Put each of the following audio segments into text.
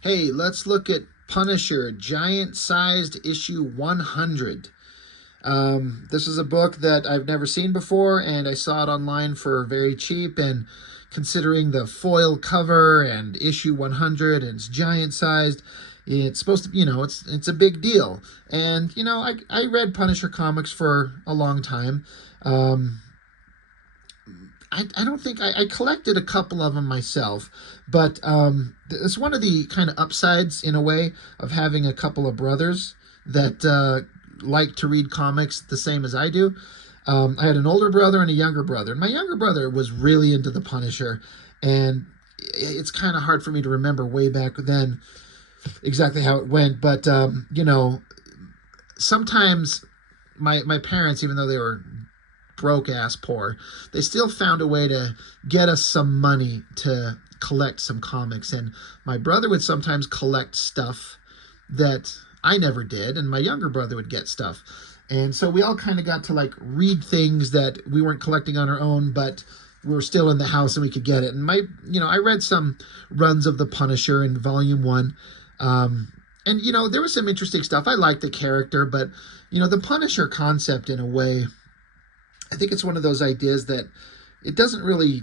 Hey, let's look at Punisher, giant-sized issue 100. This is a book that I've never seen before, and I saw it online for very cheap. And considering the foil cover and issue 100, and it's giant-sized, it's supposed to, it's a big deal. And I read Punisher comics for a long time. Um, I don't think I collected a couple of them myself, but it's one of the kind of upsides in a way of having a couple of brothers that like to read comics the same as I do. I had an older brother and a younger brother, and my younger brother was really into the Punisher, and it's kind of hard for me to remember way back then exactly how it went, but sometimes my parents, even though they were broke ass poor, they still found a way to get us some money to collect some comics. And my brother would sometimes collect stuff that I never did, and my younger brother would get stuff. And so we all kind of got to like read things that we weren't collecting on our own, but we were still in the house and we could get it. And I read some runs of the Punisher in volume 1. And there was some interesting stuff. I liked the character, but the Punisher concept, in a way, I think it's one of those ideas that it doesn't really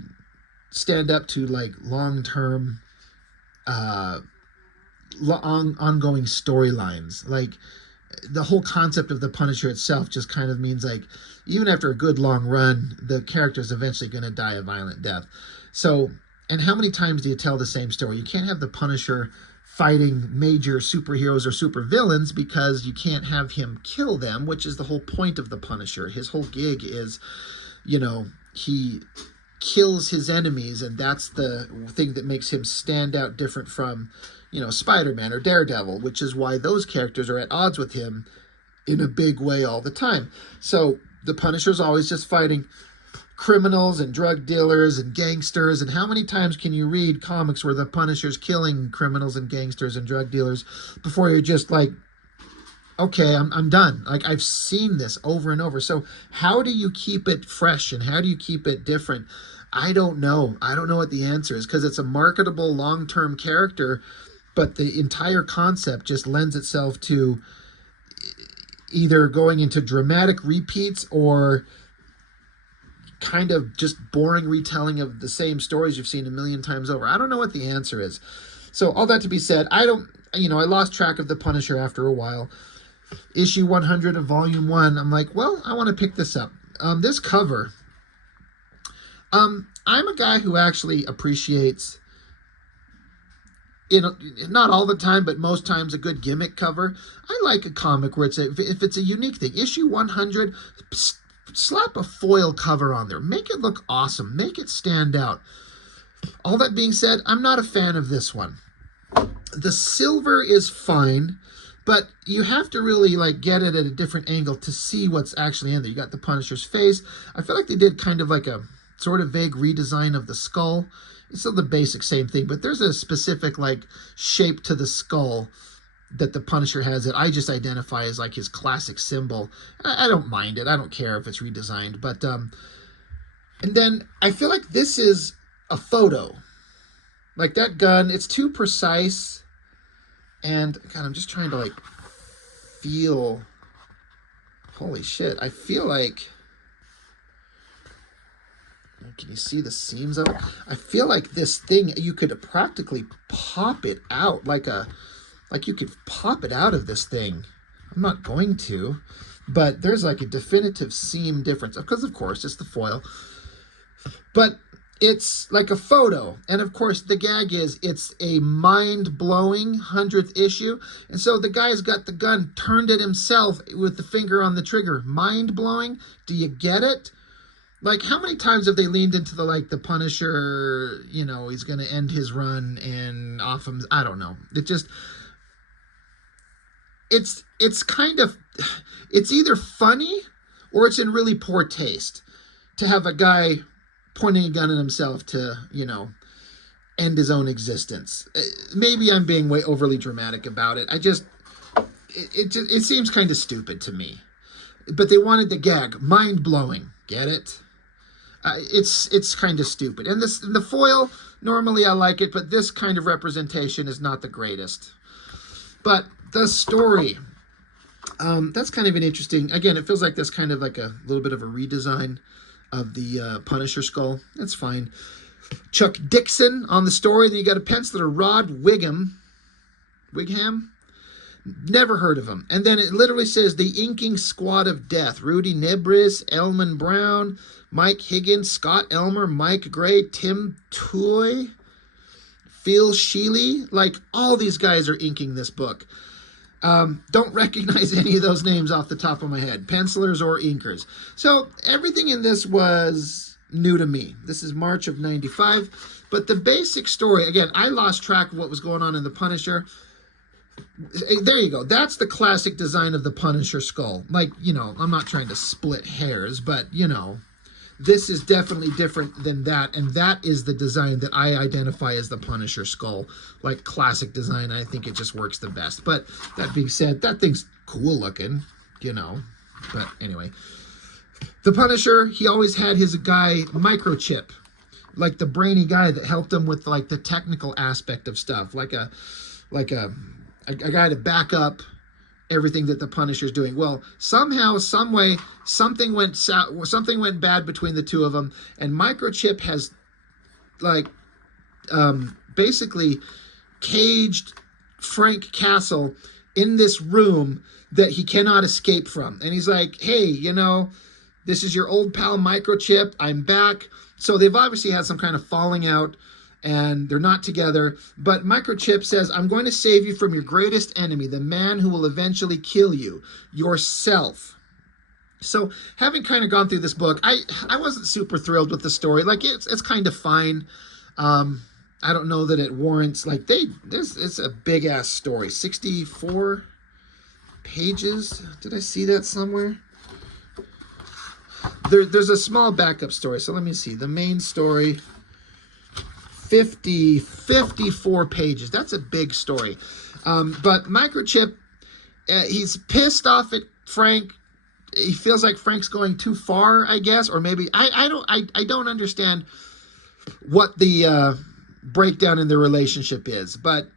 stand up to like long-term, ongoing storylines. Like the whole concept of the Punisher itself just kind of means like even after a good long run, the character is eventually going to die a violent death. So, and how many times do you tell the same story? You can't have the Punisher fighting major superheroes or supervillains because you can't have him kill them, which is the whole point of the Punisher. His whole gig is, he kills his enemies, and that's the thing that makes him stand out different from, Spider-Man or Daredevil, which is why those characters are at odds with him in a big way all the time. So the Punisher's always just fighting criminals and drug dealers and gangsters. And how many times can you read comics where the Punisher's killing criminals and gangsters and drug dealers before you're just like, okay, I'm done. Like, I've seen this over and over. So how do you keep it fresh, and how do you keep it different? I don't know. I don't know what the answer is, because it's a marketable long-term character, but the entire concept just lends itself to either going into dramatic repeats or kind of just boring retelling of the same stories you've seen a million times over. I don't know what the answer is. So all that to be said, I lost track of the Punisher after a while. Issue 100 of volume 1, I'm like, well, I want to pick this up. This cover, I'm a guy who actually appreciates, not all the time, but most times, a good gimmick cover. I like a comic where if it's a unique thing. Issue 100, slap a foil cover on there. Make it look awesome. Make it stand out. All that being said, I'm not a fan of this one. The silver is fine, but you have to really like get it at a different angle to see what's actually in there. You got the Punisher's face. I feel like they did kind of like a sort of vague redesign of the skull. It's still the basic same thing, but there's a specific like shape to the skull that the Punisher has that I just identify as like his classic symbol. I don't mind it. I don't care if it's redesigned. But and then I feel like this is a photo. Like that gun, it's too precise. And God, I'm just trying to like feel. Holy shit! I feel like. Can you see the seams of it? I feel like this thing, you could practically pop it out like you could pop it out of this thing. I'm not going to, but there's like a definitive seam difference because, of course, it's the foil. But it's like a photo. And, of course, the gag is it's a mind-blowing 100th issue. And so the guy's got the gun, turned it himself with the finger on the trigger. Mind-blowing? Do you get it? Like, how many times have they leaned into the Punisher, he's going to end his run and off him? I don't know. It's kind of, it's either funny or it's in really poor taste to have a guy pointing a gun at himself to, end his own existence. Maybe I'm being way overly dramatic about it. It seems kind of stupid to me. But they wanted the gag. Mind-blowing. Get it? It's kind of stupid. And the foil, normally I like it, but this kind of representation is not the greatest. But the story, that's kind of an interesting. Again, it feels like that's kind of like a little bit of a redesign of the Punisher skull. That's fine. Chuck Dixon on the story. Then you got a penciler, Rod Wigham. Never heard of him. And then it literally says the inking squad of death. Rudy Nebris, Elman Brown, Mike Higgins, Scott Elmer, Mike Gray, Tim Toy, Phil Sheely. Like, all these guys are inking this book. Don't recognize any of those names off the top of my head. Pencilers or inkers. So everything in this was new to me. This is March of 95. But the basic story, again, I lost track of what was going on in the Punisher. There you go. That's the classic design of the Punisher skull. Like, you know, I'm not trying to split hairs, but, you know, this is definitely different than that. And that is the design that I identify as the Punisher skull. Like, classic design. I think it just works the best. But that being said, that thing's cool looking, you know. But anyway, the Punisher, he always had his guy, Microchip. Like the brainy guy that helped him with, like, the technical aspect of stuff. Like a guy to back up everything that the Punisher's doing. Well, somehow, some way, something went bad between the two of them, and Microchip has, like, basically caged Frank Castle in this room that he cannot escape from. And he's like, hey, you know, this is your old pal Microchip. I'm back. So they've obviously had some kind of falling out, and they're not together. But Microchip says, I'm going to save you from your greatest enemy, the man who will eventually kill you, yourself. So having kind of gone through this book, I wasn't super thrilled with the story. Like, it's kind of fine. I don't know that it warrants, like, it's a big ass story. 64 pages. Did I see that somewhere? There's a small backup story. So let me see. The main story, 54 pages. That's a big story. But Microchip, he's pissed off at Frank. He feels like Frank's going too far, I guess, or maybe I don't understand what the breakdown in their relationship is. But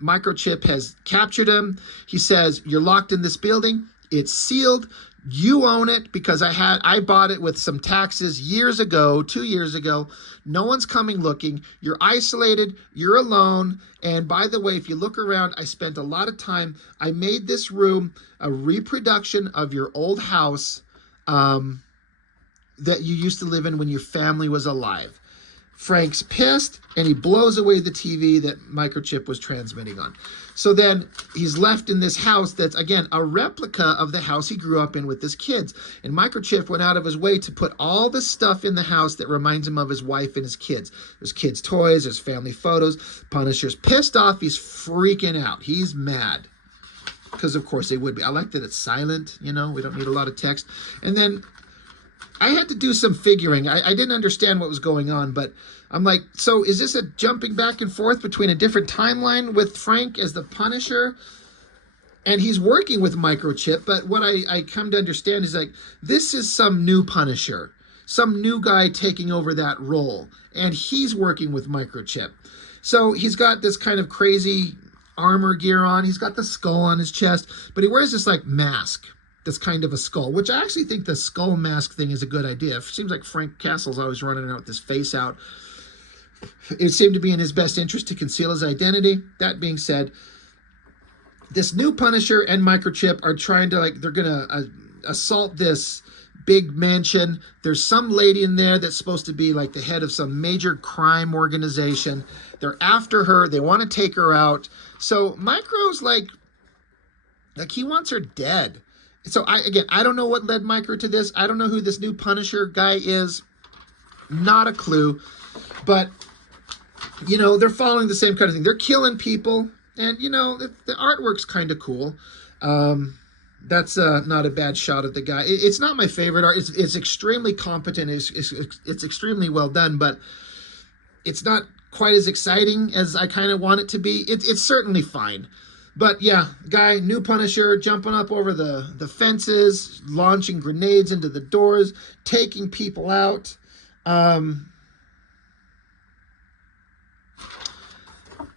Microchip has captured him. He says, you're locked in this building. It's sealed. You own it because I bought it with some taxes years ago, 2 years ago. No one's coming looking. You're isolated. You're alone. And by the way, if you look around, I spent a lot of time. I made this room a reproduction of your old house that you used to live in when your family was alive. Frank's pissed, and he blows away the TV that Microchip was transmitting on. So then he's left in this house that's, again, a replica of the house he grew up in with his kids. And Microchip went out of his way to put all the stuff in the house that reminds him of his wife and his kids. There's kids' toys, there's family photos. Punisher's pissed off. He's freaking out. He's mad. Because, of course, they would be. I like that it's silent, you know. We don't need a lot of text. And then I had to do some figuring. I didn't understand what was going on, but I'm like, so is this a jumping back and forth between a different timeline with Frank as the Punisher? And he's working with Microchip, but what I come to understand is, like, this is some new Punisher, some new guy taking over that role, and he's working with Microchip. So he's got this kind of crazy armor gear on. He's got the skull on his chest, but he wears this, like, mask that's kind of a skull, which I actually think the skull mask thing is a good idea. It seems like Frank Castle's always running out with his face out. It seemed to be in his best interest to conceal his identity. That being said, this new Punisher and Microchip are trying to, like, they're going to assault this big mansion. There's some lady in there that's supposed to be, like, the head of some major crime organization. They're after her. They want to take her out. So Micro's like he wants her dead. So, I don't know what led Micro to this. I don't know who this new Punisher guy is. Not a clue. But, you know, they're following the same kind of thing. They're killing people. And, you know, the artwork's kind of cool. That's not a bad shot of the guy. It's not my favorite art. It's extremely competent. It's extremely well done. But it's not quite as exciting as I kind of want it to be. It's certainly fine. But yeah, guy, new Punisher, jumping up over the fences, launching grenades into the doors, taking people out.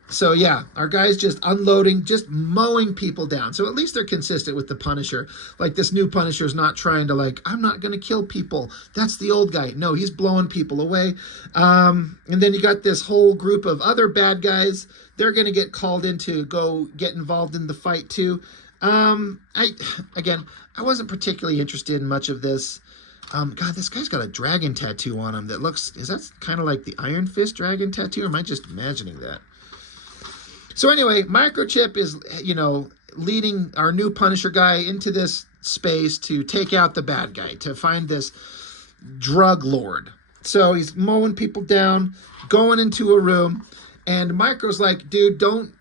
So yeah, our guy's just unloading, just mowing people down. So at least they're consistent with the Punisher. Like this new Punisher is not trying to like, I'm not going to kill people. That's the old guy. No, he's blowing people away. And then you got this whole group of other bad guys. They're going to get called in to go get involved in the fight too. I wasn't particularly interested in much of this. God, this guy's got a dragon tattoo on him that looks, is that kind of like the Iron Fist dragon tattoo? Or am I just imagining that? So anyway, Microchip is, leading our new Punisher guy into this space to take out the bad guy, to find this drug lord. So he's mowing people down, going into a room, and Micro's like, dude, don't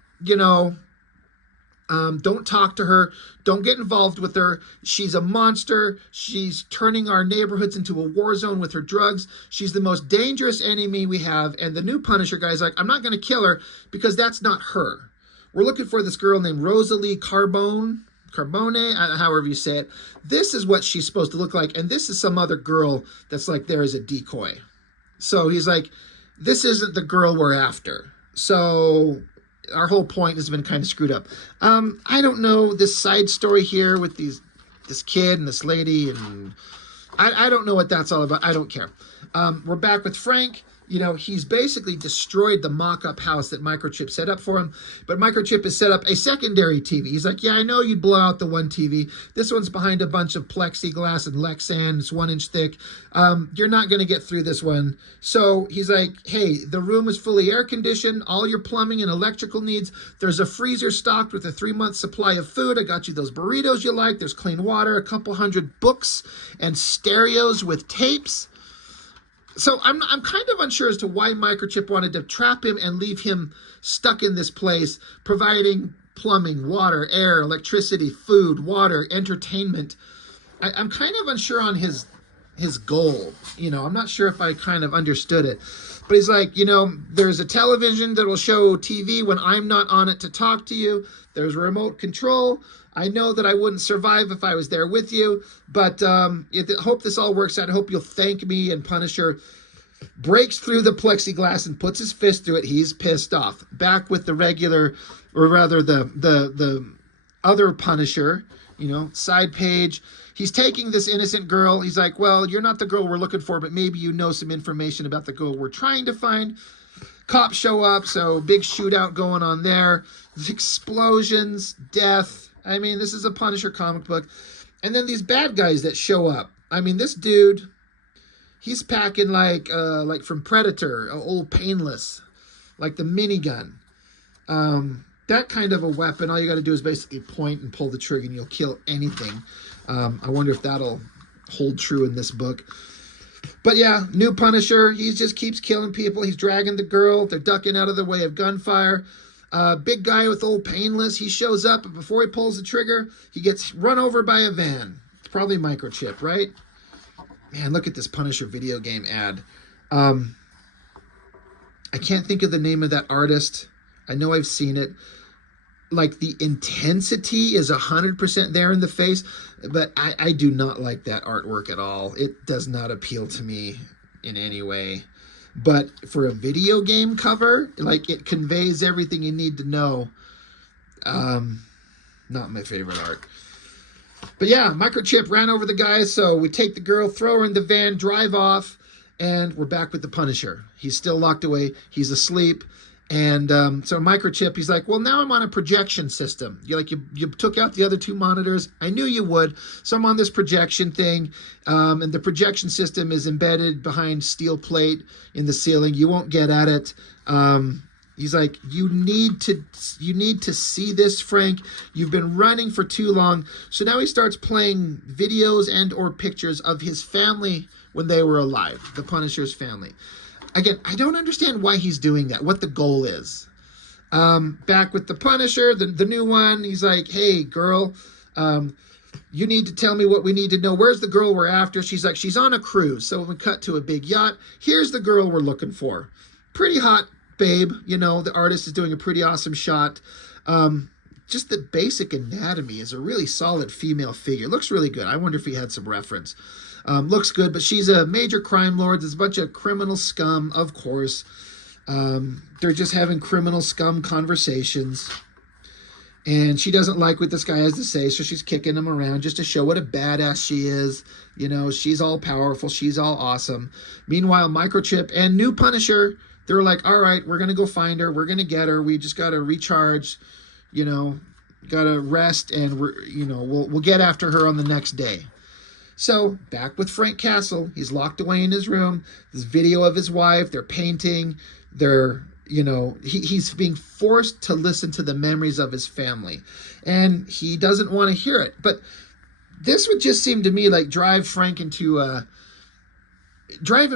talk to her. Don't get involved with her. She's a monster. She's turning our neighborhoods into a war zone with her drugs. She's the most dangerous enemy we have. And the new Punisher guy's like, I'm not going to kill her because that's not her. We're looking for this girl named Rosalie Carbone, however you say it. This is what she's supposed to look like. And this is some other girl that's like there as a decoy. So he's like, this isn't the girl we're after. So our whole point has been kind of screwed up. I don't know this side story here with this kid and this lady, and I don't know what that's all about. I don't care. We're back with Frank. He's basically destroyed the mock-up house that Microchip set up for him, but Microchip has set up a secondary TV. He's like, yeah, I know you'd blow out the one TV. This one's behind a bunch of plexiglass and Lexan. It's 1 inch thick. You're not going to get through this one. So he's like, hey, the room is fully air-conditioned, all your plumbing and electrical needs. There's a freezer stocked with a 3-month supply of food. I got you those burritos you like. There's clean water, a couple hundred books and stereos with tapes. So I'm kind of unsure as to why Microchip wanted to trap him and leave him stuck in this place, providing plumbing, water, air, electricity, food, water, entertainment. I'm kind of unsure on his goal. I'm not sure if I kind of understood it. But he's like, there's a television that will show TV when I'm not on it to talk to you. There's remote control. I know that I wouldn't survive if I was there with you, but I hope this all works out. I hope you'll thank me. And Punisher breaks through the plexiglass and puts his fist through it. He's pissed off. Back with the regular, or rather the other Punisher, side page. He's taking this innocent girl. He's like, well, you're not the girl we're looking for, but maybe you know some information about the girl we're trying to find. Cops show up, so big shootout going on there. Explosions, death. I mean, this is a Punisher comic book. And then these bad guys that show up. I mean, this dude, he's packing like from Predator, old Painless, like the minigun. That kind of a weapon. All you got to do is basically point and pull the trigger and you'll kill anything. I wonder if that'll hold true in this book. But yeah, new Punisher. He just keeps killing people. He's dragging the girl. They're ducking out of the way of gunfire. Big guy with old Painless. He shows up, but before he pulls the trigger, he gets run over by a van. It's probably Microchip, right? Man, look at this Punisher video game ad. I can't think of the name of that artist. I know I've seen it. Like the intensity is 100% there in the face, but I do not like that artwork at all. It does not appeal to me in any way. But for a video game cover, like it conveys everything you need to know. Not my favorite art. But yeah, Microchip ran over the guy, so we take the girl, throw her in the van, drive off, and we're back with the Punisher. He's still locked away. He's asleep. And so Microchip, he's like, well, now I'm on a projection system. You took out the other 2 monitors. I knew you would. So I'm on this projection thing. And the projection system is embedded behind steel plate in the ceiling. You won't get at it. He's like, you need to see this, Frank. You've been running for too long. So now he starts playing videos and or pictures of his family when they were alive, the Punisher's family. Again, I don't understand why he's doing that, what the goal is. Back with the Punisher, the new one, he's like, hey, girl, you need to tell me what we need to know. Where's the girl we're after? She's like, she's on a cruise. So we cut to a big yacht. Here's the girl we're looking for. Pretty hot, babe. The artist is doing a pretty awesome shot. Just the basic anatomy is a really solid female figure. Looks really good. I wonder if he had some reference. Looks good, but she's a major crime lord. There's a bunch of criminal scum, of course. They're just having criminal scum conversations. And she doesn't like what this guy has to say, so she's kicking him around just to show what a badass she is. You know, she's all powerful. She's all awesome. Meanwhile, Microchip and new Punisher, they're like, all right, we're going to go find her. We're going to get her. We just got to recharge, you know, got to rest, and we'll get after her on the next day. So back with Frank Castle, he's locked away in his room. This video of his wife, they're painting, he's being forced to listen to the memories of his family, and he doesn't want to hear it. But this would just seem to me like drive him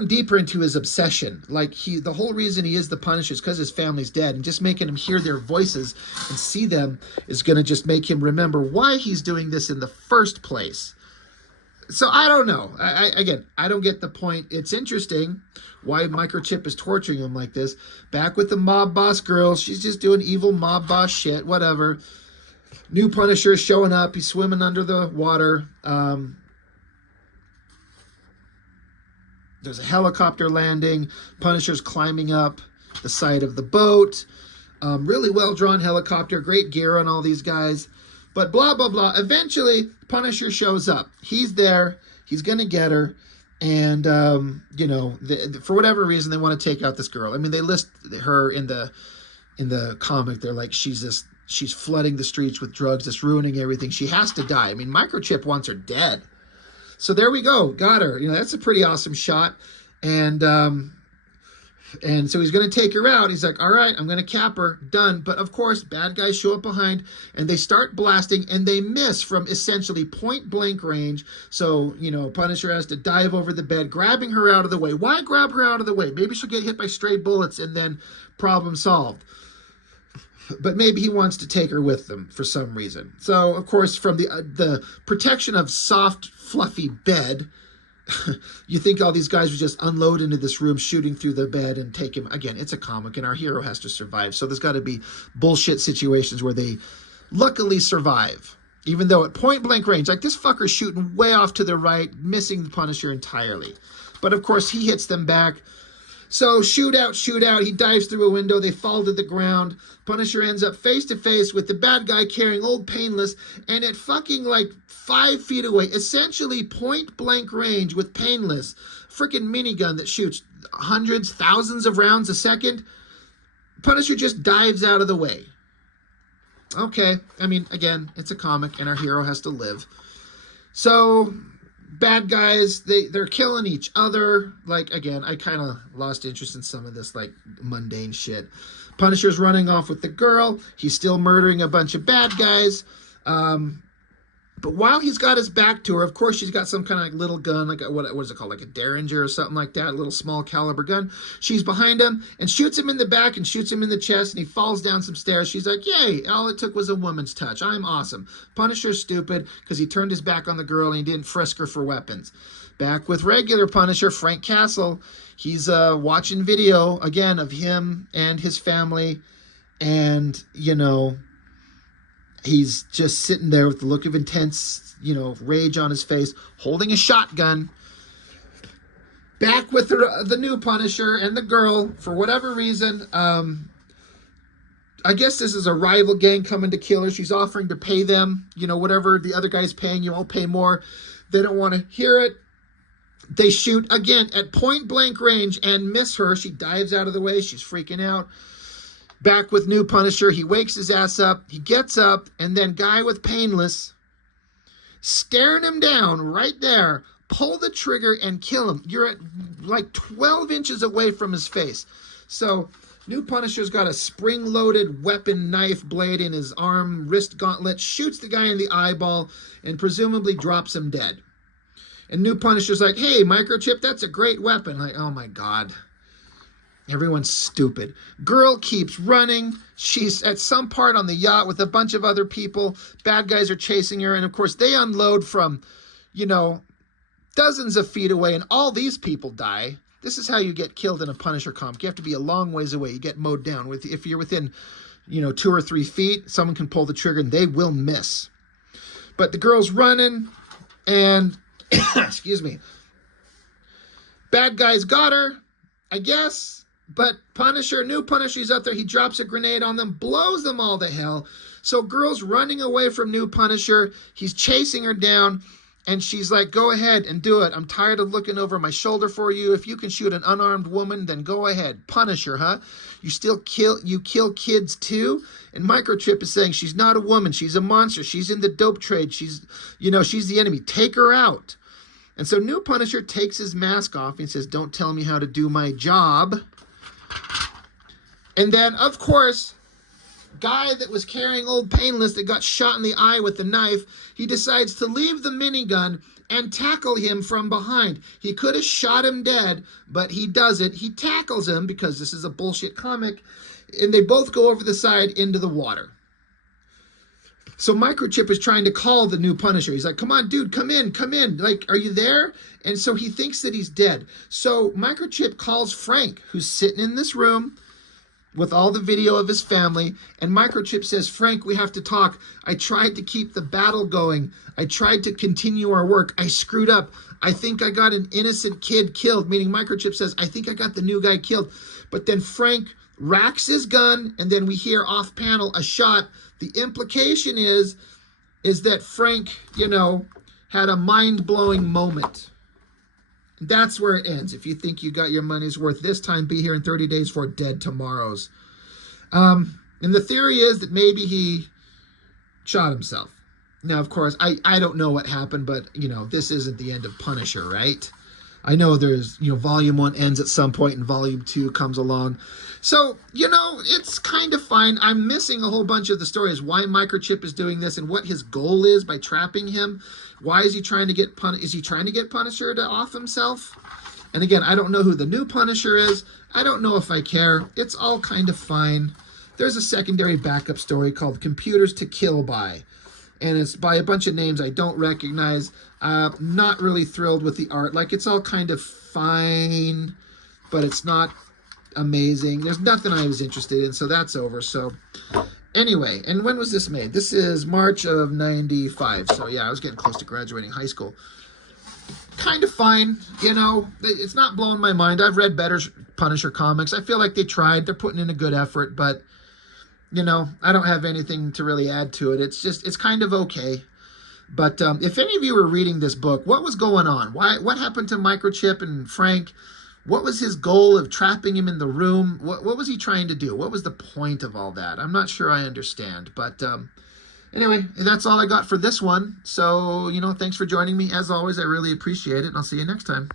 deeper into his obsession. Like the whole reason he is the Punisher is because his family's dead, and just making him hear their voices and see them is going to just make him remember why he's doing this in the first place. So I don't know. I don't get the point. It's interesting why Microchip is torturing him like this. Back with the mob boss girl. She's just doing evil mob boss shit. Whatever. New Punisher is showing up. He's swimming under the water. There's a helicopter landing. Punisher's climbing up the side of the boat. Really well-drawn helicopter. Great gear on all these guys. But blah, blah, blah. Eventually, Punisher shows up. He's there. He's going to get her. And, for whatever reason, they want to take out this girl. I mean, they list her in the comic. They're like, she's flooding the streets with drugs. It's ruining everything. She has to die. I mean, Microchip wants her dead. So there we go. Got her. That's a pretty awesome shot. And so he's going to take her out. He's like, all right, I'm going to cap her. Done. But, of course, bad guys show up behind, and they start blasting, and they miss from essentially point-blank range. So, Punisher has to dive over the bed, grabbing her out of the way. Why grab her out of the way? Maybe she'll get hit by stray bullets, and then problem solved. But maybe he wants to take her with them for some reason. So, of course, from the protection of soft, fluffy bed, you think all these guys would just unload into this room, shooting through the bed and take him. Again, it's a comic, and our hero has to survive. So there's got to be bullshit situations where they luckily survive, even though at point-blank range, like this fucker's shooting way off to the right, missing the Punisher entirely. But, of course, he hits them back. So shoot out. He dives through a window. They fall to the ground. Punisher ends up face-to-face with the bad guy carrying Old Painless, and at fucking 5 feet away, essentially point-blank range with Painless, freaking minigun that shoots hundreds, thousands of rounds a second, Punisher just dives out of the way. Okay, I mean, again, it's a comic, and our hero has to live. So bad guys, they're killing each other. Again, I kind of lost interest in some of this mundane shit. Punisher's running off with the girl. He's still murdering a bunch of bad guys. But while he's got his back to her, of course, she's got some kind of little gun, what is it called, a Derringer or something like that, a little small caliber gun. She's behind him and shoots him in the back and shoots him in the chest, and he falls down some stairs. She's like, yay, all it took was a woman's touch. I'm awesome. Punisher's stupid because he turned his back on the girl and he didn't frisk her for weapons. Back with regular Punisher, Frank Castle. He's watching video, again, of him and his family, and, he's just sitting there with the look of intense, rage on his face, holding a shotgun. Back with the new Punisher and the girl, for whatever reason. I guess this is a rival gang coming to kill her. She's offering to pay them, whatever the other guy's paying, you won't pay more. They don't want to hear it. They shoot, again, at point-blank range and miss her. She dives out of the way. She's freaking out. Back with new Punisher. He wakes his ass up. He gets up, and then guy with Painless, staring him down right there, pull the trigger and kill him. You're at 12 inches away from his face. So new Punisher's got a spring-loaded weapon knife blade in his arm, wrist gauntlet, shoots the guy in the eyeball, and presumably drops him dead. And new Punisher's like, hey, Microchip, that's a great weapon. Oh my God. Everyone's stupid. Girl keeps running. She's at some part on the yacht with a bunch of other people. Bad guys are chasing her. And, of course, they unload from, dozens of feet away. And all these people die. This is how you get killed in a Punisher comic. You have to be a long ways away. You get mowed down. If you're within, 2 or 3 feet, someone can pull the trigger and they will miss. But the girl's running and, excuse me, Bad guys got her, I guess. But Punisher, new Punisher's out there. He drops a grenade on them, blows them all to hell. So girl's running away from new Punisher. He's chasing her down. And she's like, go ahead and do it. I'm tired of looking over my shoulder for you. If you can shoot an unarmed woman, then go ahead. Punisher, huh? You kill kids too? And Microchip is saying she's not a woman. She's a monster. She's in the dope trade. She's the enemy. Take her out. And so new Punisher takes his mask off and says, don't tell me how to do my job. And then, of course, guy that was carrying Old Painless that got shot in the eye with the knife, he decides to leave the minigun and tackle him from behind. He could have shot him dead, but he doesn't. He tackles him because this is a bullshit comic, and they both go over the side into the water. So Microchip is trying to call the new Punisher. He's like, come on, dude, come in. Like, are you there? And so he thinks that he's dead. So Microchip calls Frank, who's sitting in this room with all the video of his family, and Microchip says, Frank, we have to talk. I tried to keep the battle going. I tried to continue our work. I screwed up. I think I got an innocent kid killed, meaning Microchip says, I think I got the new guy killed. But then Frank racks his gun, and then we hear off panel a shot. The implication is that Frank, had a mind-blowing moment. That's where it ends. If you think you got your money's worth this time, be here in 30 days for dead tomorrows. And the theory is that maybe he shot himself. Now, of course, I don't know what happened, but, this isn't the end of Punisher, right? I know there's, volume 1 ends at some point and volume 2 comes along. So, it's kind of fine. I'm missing a whole bunch of the stories, why Microchip is doing this and what his goal is by trapping him. Why is he trying to get Is he trying to get Punisher to off himself? And again, I don't know who the new Punisher is. I don't know if I care. It's all kind of fine. There's a secondary backup story called Computers to Kill By. And it's by a bunch of names I don't recognize. Not really thrilled with the art. Like, it's all kind of fine, but it's not amazing. There's nothing I was interested in, so that's over. So anyway, and when was this made? This is March of 95. So yeah, I was getting close to graduating high school. Kind of fine, it's not blowing my mind. I've read better Punisher comics. I feel like they tried. They're putting in a good effort, but I don't have anything to really add to it. It's kind of okay. But if any of you were reading this book, what was going on? What happened to Microchip and Frank? What was his goal of trapping him in the room? What was he trying to do? What was the point of all that? I'm not sure I understand. But anyway, that's all I got for this one. So, thanks for joining me. As always, I really appreciate it, and I'll see you next time.